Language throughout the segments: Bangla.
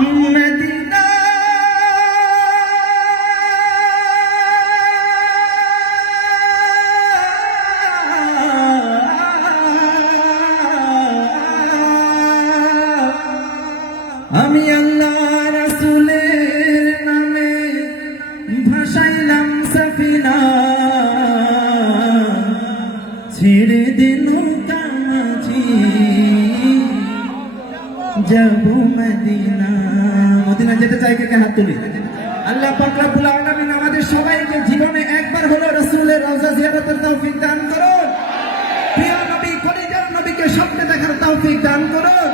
মদিনা আমি আল্লাহ রাসূলের নামে ভাসাইলাম সফিনা ছেড়ে দিন কামাজি যাব মদিনা। মদিনা যেতে চাই কে হাত তুলি। আল্লাহ পাক রব্বুল আলামিন আমাদের সবাইকে জীবনে একবার হলো রাসূলের রওজা জিয়ারতের তৌফিক দান করুন। প্রিয় নবী কলিজার নবীকে স্বপ্নে দেখার তৌফিক দান করুন।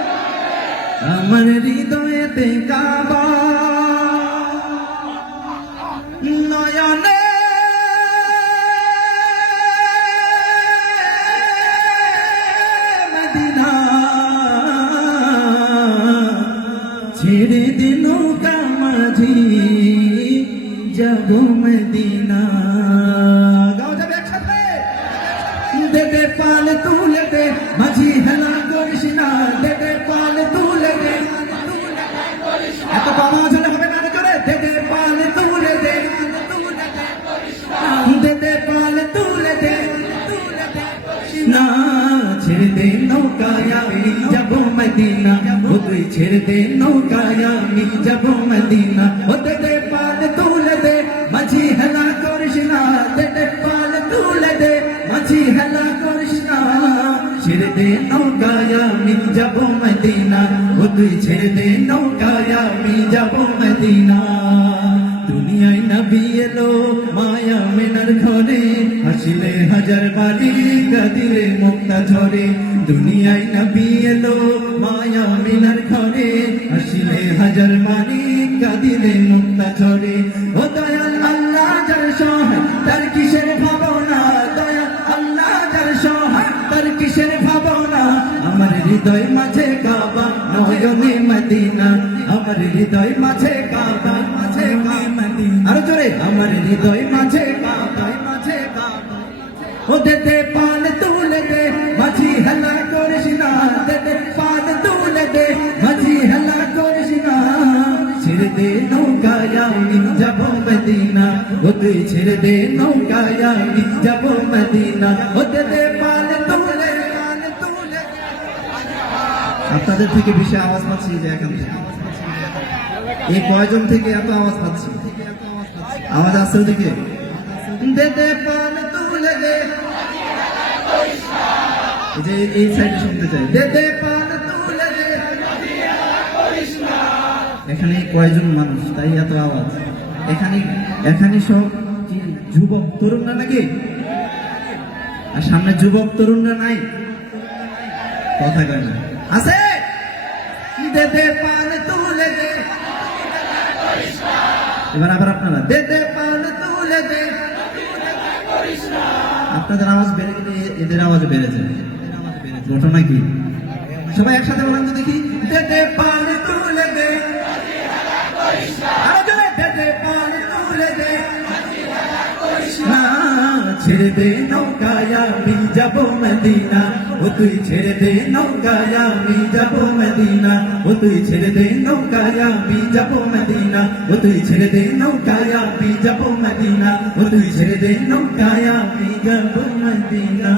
আমার হৃদয়েতে কাবা নয়নে মদিনা ছেড়ে দিন কামাজি যাব মদিনা। গাও যাবে একসাথে। দে দে পাল তুলে দে মাঝি হেলা করিস না, দে দে পাল তুলে দে। এত বাবা চলে হবে না করে। দে দে পাল তুলে দে, দে দে পাল তুলে দে না। ছেড়ে দে নৌকায় আমি যাব মদিনা, ও তুই ছেড়ে দে নৌকায় আমি যাব মদিনা। ও দে দে পাল তুলে দে মাঝি হেলা করিস না, দে দে পাল তুলে দে মাঝি হেলা করিস না। ছেড়ে দে নৌকায় আমি যাব মদিনা, ও তুই ছেড়ে দে নৌকায় আমি যাব মদিনা। দুনিয়ায় নবী এলো মায়া মেনার ঘরে, হাসিলে হাজার বাড়ি কাঁদিলে মুক্তা ঝরে। দুনিয়ায় নবী এলো মায়া মেনার ঘরে, হাসিলে হাজার বাড়ি কাঁদিলে মুক্তা ঝরে। ও দয়াল আল্লাহ যার সহায় তার কিসের ভাবনা, দয়াল আল্লাহ যার সহায় তার কিসের ভাবনা। আমার হৃদয় মাঝে কাবা নয়নে মদিনা, আমার হৃদয় মাঝে কাবা মাঝে মদিনা। আরো জোরে। আমার হৃদয় মাঝে কাবা মাঝে কাবা। ও দে দে পাল তুলে দে মাঝি হেলা করিস না, দে দে পাল তুলে দে মাঝি হেলা করিস না। ছেড়ে দে নৌকায় আমি যাব মদিনা, ও তুই ছেড়ে দে নৌকায় আমি যাব মদিনা। ও দে দে পাল তুলে পাল তুলে। আপনাদের থেকে বেশি আওয়াজ পাচ্ছি যে এখান থেকে। এই কয়জন থেকে এত আওয়াজ পাচ্ছি? আওয়াজ আসছে ওদিকে। দে দে পাল তুলে দে, যে এই সাইডে শুনতে চাই। দে দে পাল তুলে দে। এখানে কয়জন মানুষ তাই এত আওয়াজ? এখানে এখানে সব কি যুবক তরুণরা নাকি? আর সামনে যুবক তরুণরা নাই? কথা কয় না। আছে? দে দে পাল তুলে দে। এবার আবার আপনারা দে দে পাল তুলে দে। আপনাদের আওয়াজ বেড়ে গেলে এদের আওয়াজ বেড়ে যায়। ঘটনা কি? সবাই একসাথে বলেন তো দেখি। দে দে পাল তুলে দে। আরো জোরে। দে দে পাল তুলে দে। ছেড়ে দে নৌকায় আমি যাব মদিনা, ও তুই ছেড়ে দে নৌকায় আমি যাব মদিনা। ও তুই ছেড়ে দে নৌকায় আমি যাব মদিনা, ও তুই ছেড়ে দে নৌকায় আমি যাব মদিনা। ও তুই ছেড়ে দে নৌকায় আমি যাব মদিনা।